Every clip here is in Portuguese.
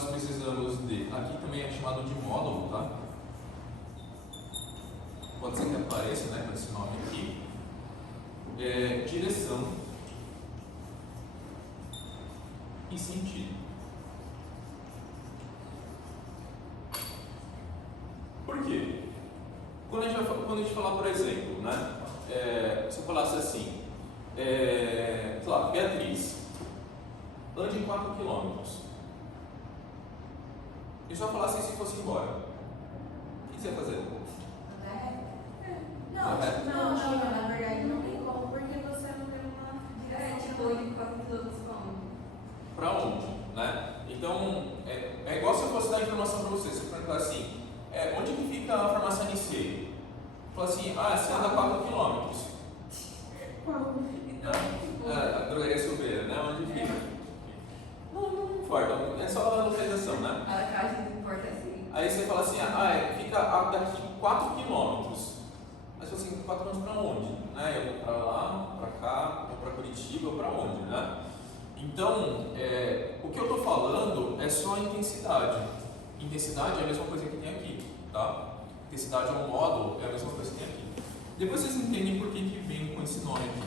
nós precisamos de, aqui também é chamado de módulo, tá? Pode ser que apareça, né, com esse nome aqui, direção e sentido. Por quê? Quando a gente falar, por exemplo, né, se eu falasse assim, sei lá, Beatriz, ande 4 km. E se eu falasse isso e fosse embora, o que você ia fazer? Não, na verdade não tem como, porque você não tem uma direção. Tipo, ir 4 km como? Pra onde, né? Então, é igual se eu fosse dar informação pra vocês. Se eu perguntar assim, onde que fica a farmácia Nicei? Fala assim, você anda 4 km. A drogaria Silveira, né? Onde fica? Não importa, é só a localização, né? A caixa não importa assim. Aí você fala assim, fica daqui 4 km. Mas você fala assim, 4 km pra onde? Né? Eu vou pra lá, pra cá, ou pra Curitiba, ou pra onde, né? Então, o que eu estou falando é só a intensidade. Intensidade é a mesma coisa que tem aqui, tá? Intensidade é um módulo, é a mesma coisa que tem aqui. Depois vocês entendem por que vem com esse nome aqui.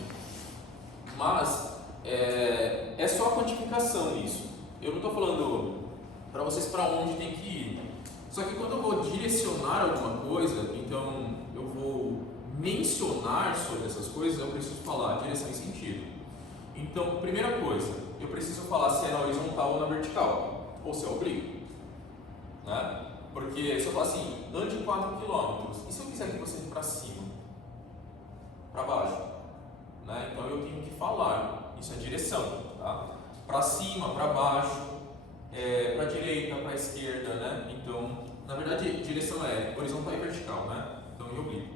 Mas, é só a quantificação isso. Eu não estou falando para vocês para onde tem que ir. Só que quando eu vou direcionar alguma coisa, então eu vou mencionar sobre essas coisas, eu preciso falar direção e sentido. Então, primeira coisa, eu preciso falar se é na horizontal ou na vertical, ou se é oblíquo, né? Porque se eu falar assim, ande 4 km, e se eu quiser que você ande para cima, para baixo, né? Então eu tenho que falar, isso é direção, tá? Para cima, para baixo, para direita, para esquerda, né? Então, na verdade, direção é horizontal e vertical, né? Então, e oblíquo.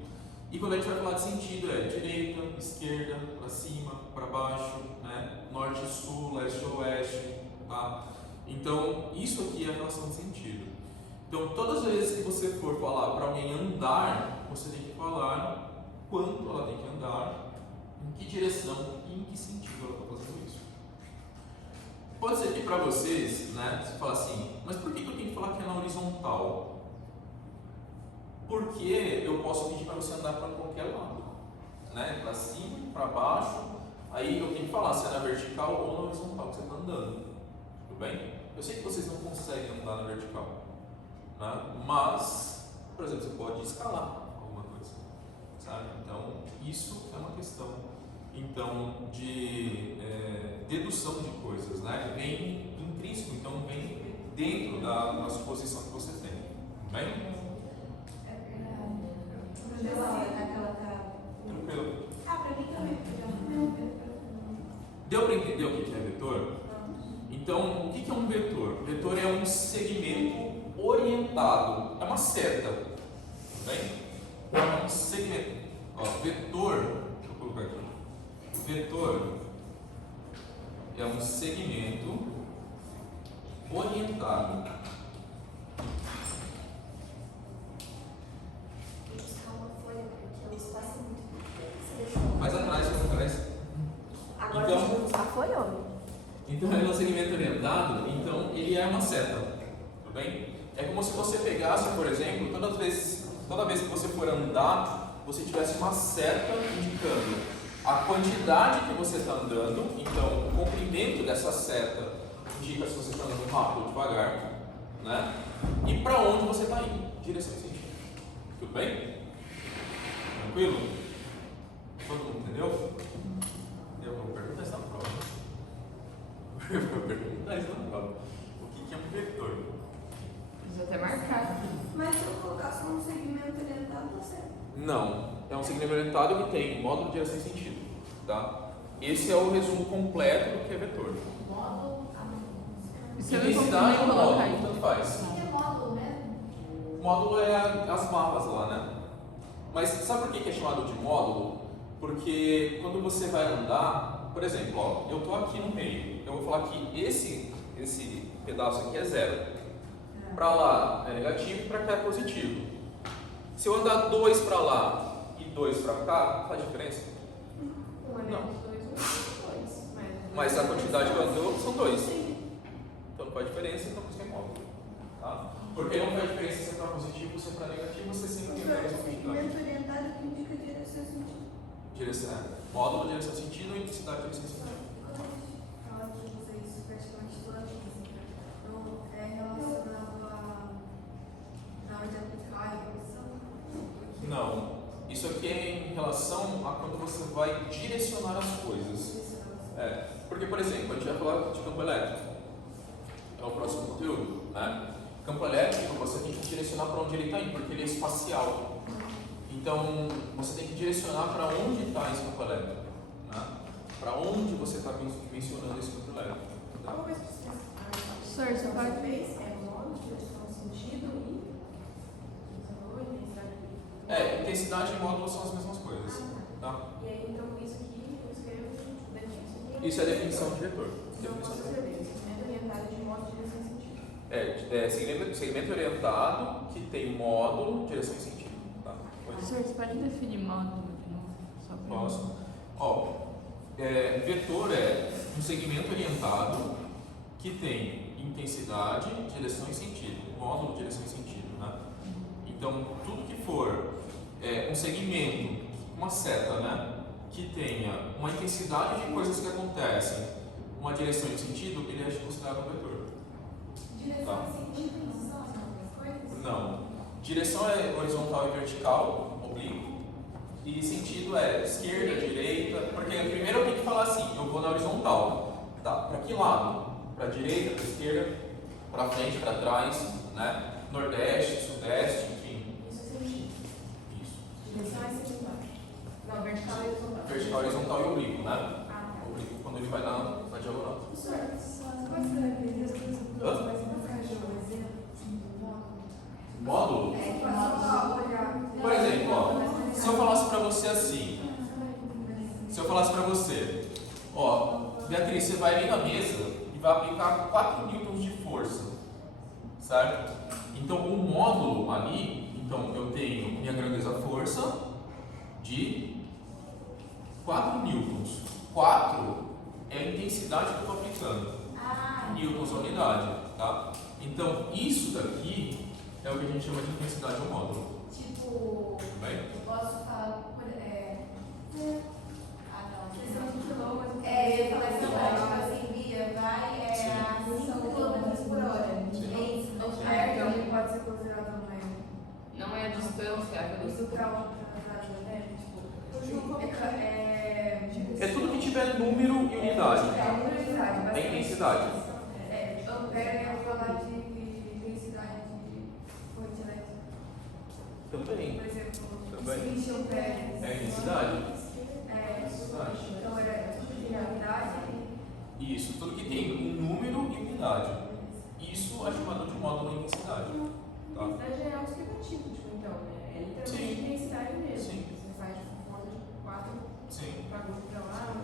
E quando a gente vai falar de sentido, é direita, esquerda, para cima, para baixo, né? Norte, sul, leste, oeste, tá? Então, isso aqui é a relação de sentido. Então, todas as vezes que você for falar para alguém andar, você tem que falar quanto ela tem que andar, em que direção e em que sentido ela está fazendo isso. Pode ser que para vocês, né, você fala assim, mas por que eu tenho que falar que é na horizontal? Porque eu posso pedir para você andar para qualquer lado, né? Para cima, para baixo, aí eu tenho que falar se é na vertical ou na horizontal que você está andando, tudo bem? Eu sei que vocês não conseguem andar na vertical, né? Mas, por exemplo, você pode escalar alguma coisa, sabe? Então, isso é uma questão, então, de dedução de coisas, né? Vem intrínseco, então vem dentro da suposição que você tem, tudo bem? Tranquilo. Pra mim também. Deu para entender o que é vetor? Então, o que é um vetor? Vetor é um segmento orientado, é uma seta, tudo bem? É um segmento. Vetor, deixa eu colocar aqui. Vetor é um segmento orientado. Mais atrás. Agora Então, a gente buscar folhando. Então, ele é um segmento orientado, então ele é uma seta, tudo bem? É como se você pegasse, por exemplo, toda vez que você for andar, você tivesse uma seta indicando a quantidade que você está andando, então o comprimento dessa seta indica se você está andando rápido ou devagar, né? E para onde você está indo, direção e sentido. Tudo bem? Tranquilo? Todo mundo entendeu? Eu vou perguntar isso na prova. Eu vou perguntar isso na prova. O que é um vetor? Precisa até marcar. Mas se eu colocar só um segmento orientado, você. Não, é um segmento orientado que tem módulo, direção e sentido, tá? Esse é o resumo completo do que é vetor. Módulo. Intensidade ou módulo, tanto faz. O que é módulo mesmo? Módulo é as mapas lá, né? Mas sabe por que é chamado de módulo? Porque quando você vai andar, por exemplo, eu estou aqui no meio, eu vou falar que esse pedaço aqui é zero. Para lá é negativo e para cá é positivo. Se eu andar 2 para lá e 2 para cá, faz diferença? Um é menos 2, um é 2. Mas a quantidade que eu andou são 2. Sim. Então não faz diferença, então você é módulo. Tá? Porque não faz diferença se é para positivo ou se é para negativo, você sempre tem a direção sentido. Segmento orientado que indica direção sentido. Direção, módulo, direção sentido e intensidade, direção sentido. Quando a gente fala que usa isso praticamente toda a física, não é relacionado na hora de aplicar a equação? Não. Isso aqui é em relação a quando você vai direcionar as coisas. Porque, por exemplo, a gente vai falar de campo elétrico. É o próximo conteúdo, né? Campo elétrico, você tem que direcionar para onde ele está indo, porque ele é espacial. Então, você tem que direcionar para onde está esse campo elétrico, né? Para onde você está mencionando esse campo elétrico. Tá? Qual vai precisar? Professor, você pode ver? É modo, direção, sentido Intensidade e módulo são as mesmas coisas. Tá? E aí, então, isso aqui, eu escrevo definição. Isso é definição de vetor. Então, eu posso escrever segmento orientado de modo, direção e sentido. Segmento orientado que tem módulo, direção e sentido. Tá? Professor, você pode definir módulo de novo? Só pra- Posso. Vetor é um segmento orientado que tem intensidade, direção e sentido. Módulo, direção e sentido. Né? Então, tudo que for um segmento, uma seta, né, que tenha uma intensidade de coisas que acontecem, uma direção e sentido, ele é considerado um vetor. Direção e sentido não são as mesmas coisas? Não. Direção é horizontal e vertical, oblíquo. E sentido é esquerda, direita. Porque primeiro eu tenho que falar assim, eu vou na horizontal. Tá, para que lado? Para direita, para esquerda, para frente, para trás, né? Nordeste, sudeste, enfim. Isso é sentido. Isso. Direção é sentido. Não, vertical e horizontal. Vertical, horizontal e oblíquo, né? Ah, tá. Oblíquo quando ele vai na diagonal. Professor, você pode escrever as coisas mas não ficar de um exemplo? Módulo? É, só olhar. Por exemplo, ó, se eu falasse para você assim, se eu falasse para você, Beatriz, você vai ali na mesa e vai aplicar 4 newtons de força, certo? Então, o módulo ali, então eu tenho minha grandeza força de 4 newtons. 4 é a intensidade que eu estou aplicando. Newtons a unidade, tá? Então, isso daqui é o que a gente chama de intensidade do módulo. Tipo, Tudo bem? eu posso falar questão de quilômetros. Eu ia falar isso agora, tipo assim, Bia, vai a 5 km por hora. Sim. É isso. Então, ele pode ser considerado Não é a distância, é a isso velocidade. para outra, né? Tipo, É tudo que tiver número e unidade. número e unidade. É intensidade. Ampere é falar de intensidade de corrente elétrica. Também. Por exemplo, Também. 20 amperes. É intensidade. Intensidade. Então, tudo que tem unidade. Isso, tudo que tem um número e unidade. Isso é chamado de módulo de intensidade. Tá? Intensidade é auto-explicativo, tipo, então, né? É literalmente Sim. intensidade mesmo. Sim. Você faz conta de 4 Sim. para lá.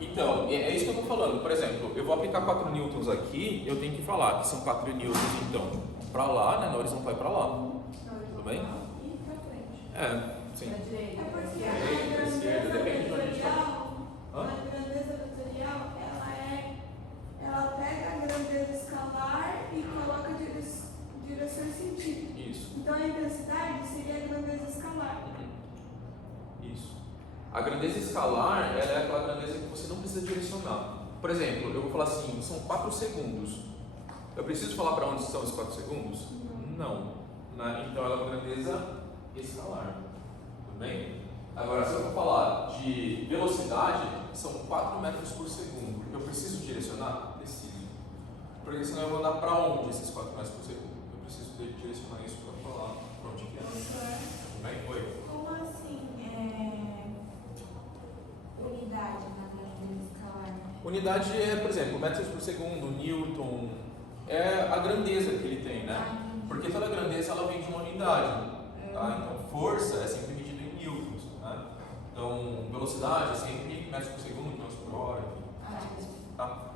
Então, é isso que eu estou falando. Por exemplo, eu vou aplicar 4 newtons aqui, eu tenho que falar que são 4 newtons, então, para lá, né, na horizontal e para lá. Tudo bem? E para frente. Sim. Para direita. É porque Direita, a esquerda, grandeza depende de onde a gente vetorial, Hã? a grandeza vetorial, ela pega a grandeza escalar e coloca direção e sentido. Isso. Então a intensidade seria a grandeza escalar. Isso. A grandeza escalar, ela é aquela grandeza que você não precisa direcionar. Por exemplo, eu vou falar assim, são 4 segundos. Eu preciso falar para onde são os 4 segundos? Não. Então ela é uma grandeza escalar. Tudo bem? Agora, se eu for falar de velocidade, são 4 metros por segundo. Eu preciso direcionar? Preciso. Porque senão eu vou andar para onde esses 4 metros por segundo? Eu preciso direcionar isso para falar para onde que é. Tudo bem? Oi? Como assim? Unidade na grandeza escalar? Unidade é, por exemplo, metros por segundo, newton, é a grandeza que ele tem, né? Porque toda grandeza ela vem de uma unidade, tá? Então, força é sempre medida em newtons, né? Então, velocidade é sempre metros por segundo, quilômetros por hora, enfim, tá?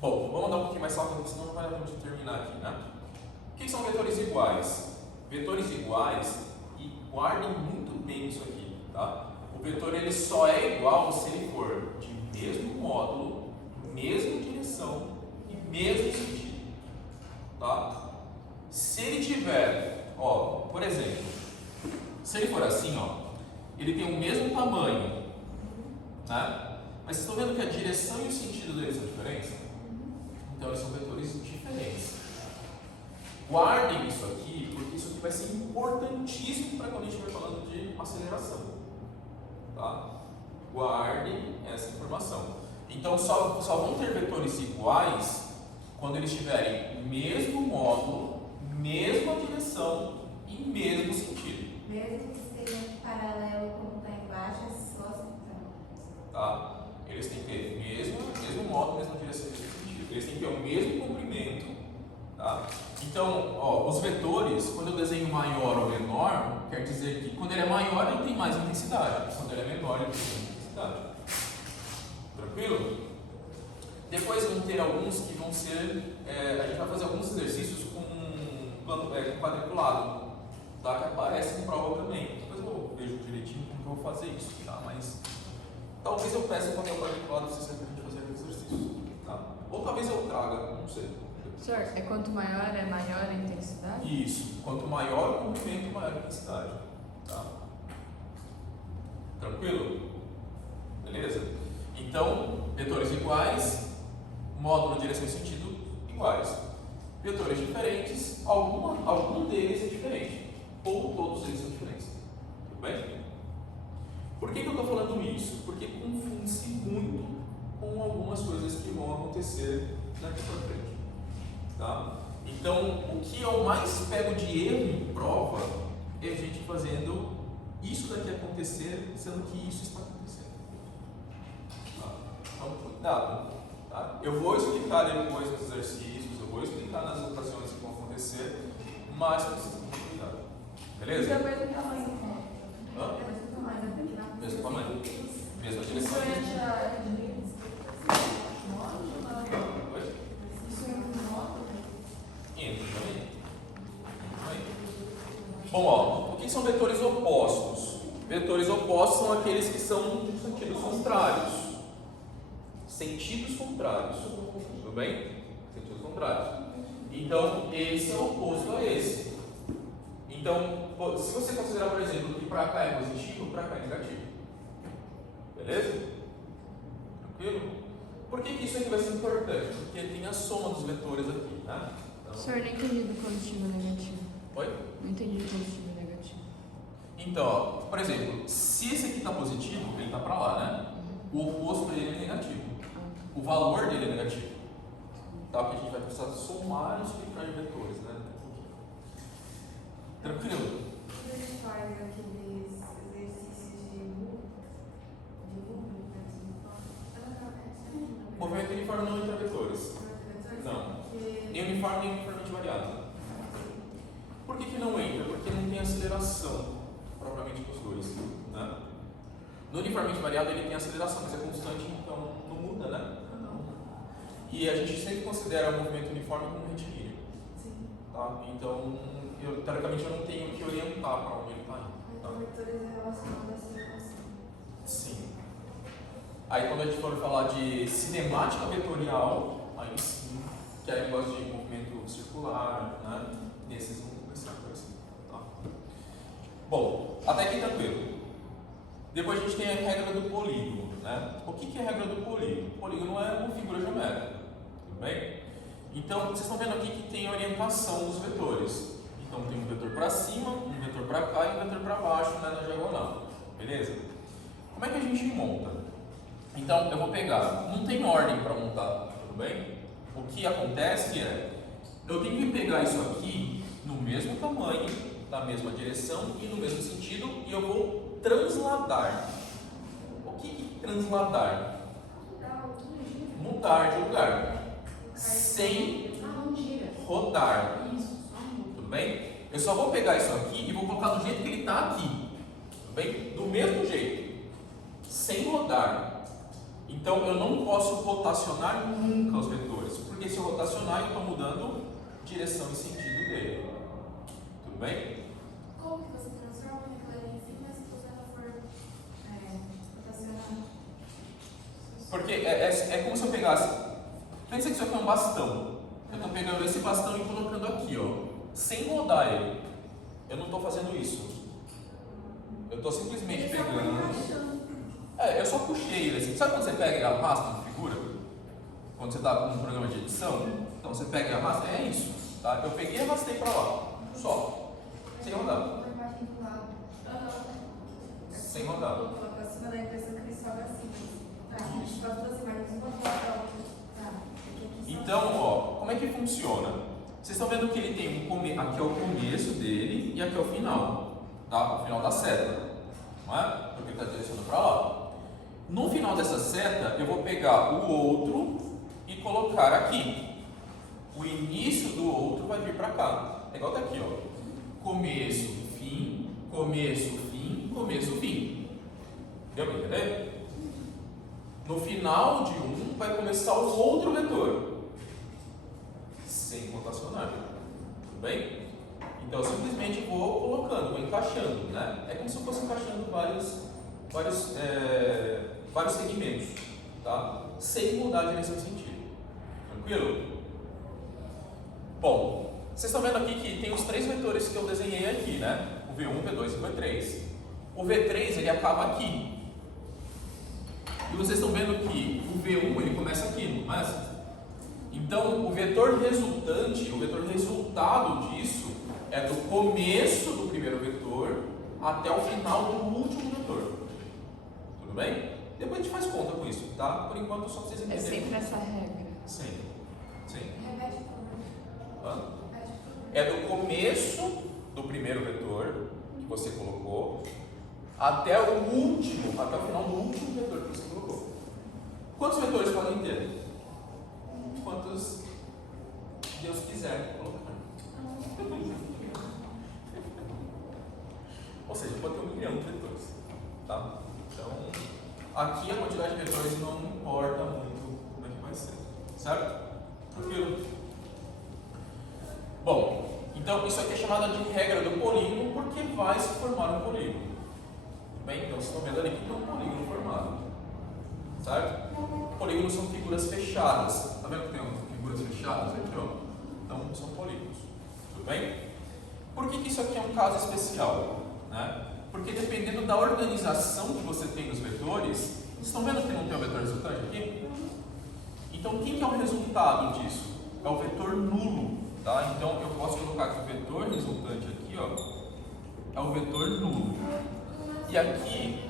Bom, vamos andar um pouquinho mais rápido, porque senão não vai dar tempo de terminar aqui, né? O que são vetores iguais? Vetores iguais, e guardem muito bem isso aqui, tá? O vetor ele só é igual se ele for de mesmo módulo, mesma direção e mesmo sentido. tamanho, né? Mas vocês estão vendo que a direção e o sentido deles são diferentes? Então eles são vetores diferentes. Guardem isso aqui, porque isso aqui vai ser importantíssimo para quando a gente estiver falando de aceleração. Tá? Guardem essa informação. Então só vão ter vetores iguais quando eles tiverem mesmo módulo, mesma direção e mesmo sentido. Mesmo que esteja paralelo como está embaixo, é só então. Tá? Eles têm que ter mesmo módulo, mesma direção e mesmo sentido. Eles têm que ter o mesmo comprimento. Tá? Então, ó, os vetores, quando eu desenho maior ou menor, quer dizer que quando ele é maior ele tem mais intensidade, quando ele é menor ele tem menos intensidade. Tranquilo? Depois vão ter alguns que vão ser, a gente vai fazer alguns exercícios com quadriculado, tá? Que aparece em prova também. Depois eu vejo direitinho como que eu vou fazer isso, tá? Mas talvez eu peça para o quadriculado se serve para a gente fazer exercícios, tá? Ou talvez eu traga, não sei. Senhor, é quanto maior é maior a intensidade? Isso, quanto maior o comprimento, maior a intensidade. Tá? Tranquilo? Beleza? Então, vetores iguais, módulo, direção e sentido iguais. Vetores diferentes, algum deles é diferente, ou todos eles são diferentes. Tudo bem? Por que eu estou falando isso? Porque confunde-se muito com algumas coisas que vão acontecer daqui para frente. Tá? Então, o que eu mais pego de erro em prova é a gente fazendo isso daqui acontecer, sendo que isso está acontecendo. Tá? Então, cuidado. Tá? Eu vou explicar depois nos exercícios, eu vou explicar nas ocasiões que vão acontecer, mas precisa tomar cuidado. Beleza? Isso é o mesmo tamanho. Hã? Mesmo tamanho, né? Mesmo tamanho. Mesma direção. Isso entra Oi? Isso entra no módulo? Entra também. Bom, ó, o que são vetores opostos? Vetores opostos são aqueles que são de sentidos contrários. Sentidos contrários. Tudo bem? Sentidos contrários. Então, esse é oposto a esse. Então, se você considerar, por exemplo, que para cá é positivo, para cá é negativo. Beleza? Tranquilo? Por que isso aqui vai ser importante? Porque tem a soma dos vetores aqui, né? Então, Senhor, não entendi do positivo e negativo. oi? Não entendi do positivo e negativo. Então, ó, por exemplo, se esse aqui está positivo, ele está para lá, né? O oposto dele é negativo. O valor dele é negativo. Tá? Porque a gente vai precisar somar e explicar em vetores, né? Tranquilo? Quando a gente faz aqueles exercícios de movimento, Movimento uniforme não entra vetores. Não. Nem uniforme, nem uniformemente variado. Por que não entra? Porque não tem aceleração propriamente com os dois. Né? No uniformemente variado ele tem aceleração, mas é constante, então não muda, né? E a gente sempre considera o movimento uniforme como retilíneo. Tá? Então, teoricamente eu não tenho que orientar para onde ele está indo. Tá? Então, vetores é relacionado à aceleração. Sim. Aí quando a gente for falar de cinemática vetorial, aí sim, que é negócio de movimento circular, né? Nesses vamos começar por assim. Tá? Bom, até aqui tranquilo. Depois a gente tem a regra do polígono, né? O que é a regra do polígono? O polígono é uma figura geométrica, tudo bem? Então, vocês estão vendo aqui que tem a orientação dos vetores. Então tem um vetor para cima, um vetor para cá e um vetor para baixo, né, na diagonal. Beleza? Como é que a gente monta? Então eu vou pegar, não tem ordem para montar, tudo bem? O que acontece é, eu tenho que pegar isso aqui no mesmo tamanho, na mesma direção e no mesmo sentido e eu vou transladar. O que é transladar? Mudar de lugar, sem rodar. Tudo bem? Eu só vou pegar isso aqui e vou colocar do jeito que ele está aqui. Tudo bem? Do mesmo jeito, sem rodar. Então eu não posso rotacionar nunca os vetores, porque se eu rotacionar eu estou mudando direção e sentido dele. Tudo bem? Como que você transforma aquela linha em cima se ela for rotacionada? Porque é como se eu pegasse. Pensa que isso aqui é um bastão. Eu estou pegando esse bastão e colocando aqui, ó, sem rodar ele. Eu não estou fazendo isso. Eu estou simplesmente pegando. Eu só puxei ele assim. Sabe quando você pega e arrasta uma figura? Quando você está com um programa de edição? Então você pega e arrasta, é isso. Tá? Eu peguei e arrastei para lá. Só. Sem rodar. A imagem do lado. Sem rodar. Coloca acima da impressão que ele sobe assim. Mas a gente faz duas imagens, uma do lado da outra. Tá. Porque aqui só- Então, como é que funciona? Vocês estão vendo que ele tem aqui é o começo dele e aqui é o final, tá? O final da seta, não é? Porque ele está direcionando para lá. No final dessa seta, eu vou pegar o outro e colocar aqui. O início do outro vai vir para cá. É igual tá aqui, ó. Começo, fim, começo, fim, começo, fim. Deu para entender? No final de um vai começar o outro vetor. Sem rotacionar, tudo bem? Então eu simplesmente vou colocando, vou encaixando, né? É como se eu fosse encaixando vários segmentos, tá? Sem mudar a direção de sentido. Tranquilo? Bom, vocês estão vendo aqui que tem os três vetores que eu desenhei aqui, né? O V1, V2 e o V3. O V3 ele acaba aqui. E vocês estão vendo que o V1 ele começa aqui, não começa? Então, o vetor resultante, o vetor resultado disso é do começo do primeiro vetor até o final do último vetor. Tudo bem? Depois a gente faz conta com isso, tá? Por enquanto, só pra vocês É entenderem. sempre essa regra. Sempre. Sim. Repete, por favor. Hã? Repete, por favor. É do começo do primeiro vetor que você colocou até o último, até o final do último vetor que você colocou. Quantos vetores podem ter? Quantos Deus quiser colocar. Ou seja, pode ter 1 milhão de vetores. Tá? Então, aqui a quantidade de vetores não importa muito como é que vai ser. Certo? Tranquilo? Bom, então isso aqui é chamada de regra do polígono porque vai se formar um polígono. Bem, então vocês estão vendo ali que tem um polígono formado. Certo? Polígonos são figuras fechadas. Está vendo que tem figuras fechadas aqui? Ó? Então são polígonos. Tudo bem? Por que isso aqui é um caso especial? Né? Porque dependendo da organização que você tem nos vetores, vocês estão vendo que não tem o vetor resultante aqui? Então quem que é o resultado disso? É o vetor nulo. Tá? Então eu posso colocar que o vetor resultante aqui, ó, é o vetor nulo. E aqui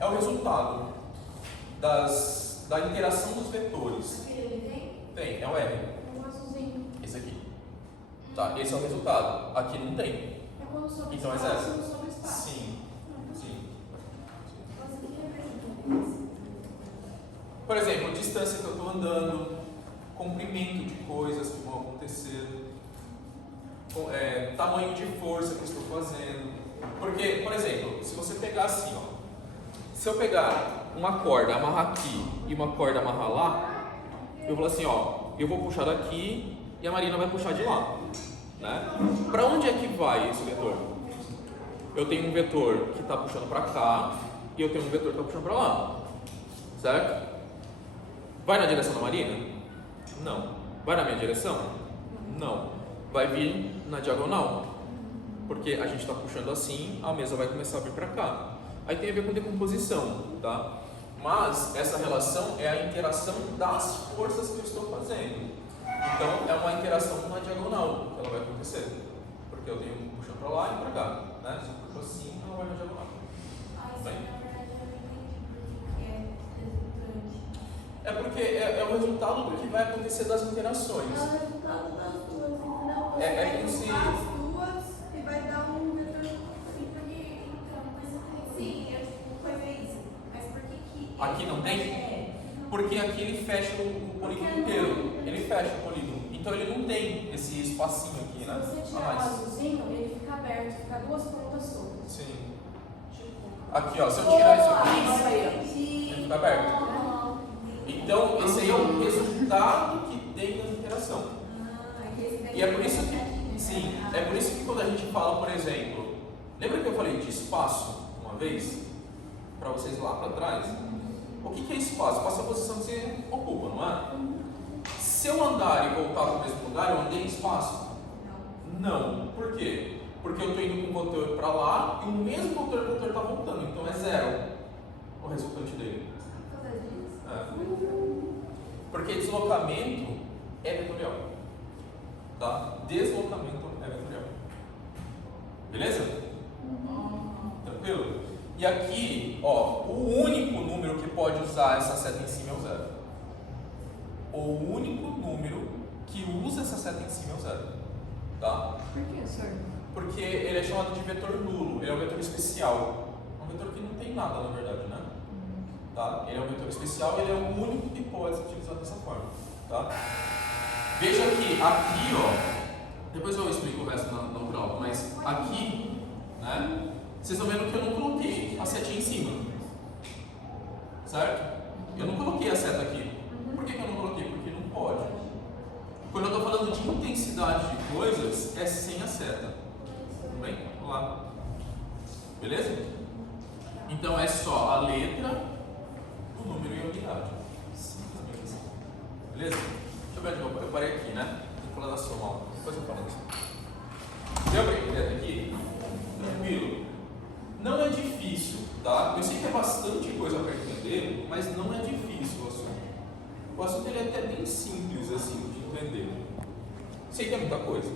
é o resultado da interação dos vetores. Tem, é o R. Esse aqui. Tá, esse é o resultado. Aqui não tem. Então é zero. Sim. Sim. Por exemplo, a distância que eu estou andando, comprimento de coisas que vão acontecer, tamanho de força que eu estou fazendo. Porque, por exemplo, se você pegar assim, ó, se eu pegar uma corda, amarrar aqui e uma corda amarrar lá, eu vou assim, ó, eu vou puxar daqui e a Marina vai puxar de lá, né? Para onde é que vai esse vetor? Eu tenho um vetor que está puxando para cá e eu tenho um vetor que está puxando para lá, certo? Vai na direção da Marina? Não. Vai na minha direção? Não. Vai vir na diagonal, porque a gente está puxando assim, a mesa vai começar a vir para cá. Aí tem a ver com decomposição, tá? Mas essa relação é a interação das forças que eu estou fazendo. Então é uma interação na diagonal que ela vai acontecer, porque eu tenho puxando para lá e para cá, né? Se eu puxo assim, ela vai na diagonal. Bem? É porque é o resultado do que vai acontecer das interações. É o resultado das duas, entendeu? É como se... as duas e vai dar um vetor. Sim, eu fazer isso. Mas por que Aqui não tem? Porque aqui ele fecha o polígono inteiro. Ele fecha o polígono. Então ele não tem esse espacinho aqui, né? Se você A tirar o mais. azulzinho, ele fica aberto, fica duas pontas soltas. Sim. Tipo, Aqui, ó. Se eu tirar isso aqui, isso aí, ele fica aberto. Então esse aí é o resultado que tem da interação. E é por isso que, sim, é por isso que quando a gente fala, por exemplo, lembra que eu falei de espaço uma vez? Para vocês lá para trás? O que é espaço? Espaço é a posição que você ocupa, não é? Se eu andar e voltar para o mesmo lugar, eu andei em espaço? Não. Por quê? Porque eu estou indo com o motor para lá e o mesmo motor está voltando, então é zero. o resultante dele. Fazer isso. Porque deslocamento é vetorial. Tá? Deslocamento é vetorial. Beleza? Tranquilo? E aqui, ó, o único número que pode usar essa seta em cima é o zero. O único número que usa essa seta em cima é o zero. Tá? Por que, senhor? Porque ele é chamado de vetor nulo, ele é um vetor especial. É um vetor que não tem nada, na verdade, né? Tá? Ele é um vetor especial, ele é o único que pode ser utilizado dessa forma. Tá? Veja que aqui, ó, depois eu explico o resto no grau, mas aqui, né? Vocês estão vendo que eu não coloquei a setinha em cima. Certo? Eu não coloquei a seta aqui. Por que eu não coloquei? Porque não pode. Quando eu estou falando de intensidade de coisas, é sem a seta. Tudo bem? Vamos lá. Beleza? Então é só a letra, o número e a unidade. Simplesmente assim. Beleza? Deixa eu ver de novo. Eu parei aqui, né? Tem que falar da soma. Ó. Depois eu falo disso. Deu para entender até aqui? Tranquilo? Não é difícil, tá? Eu sei que é bastante coisa para entender, mas não é difícil o assunto. O assunto ele é até bem simples assim de entender. Sei que é muita coisa.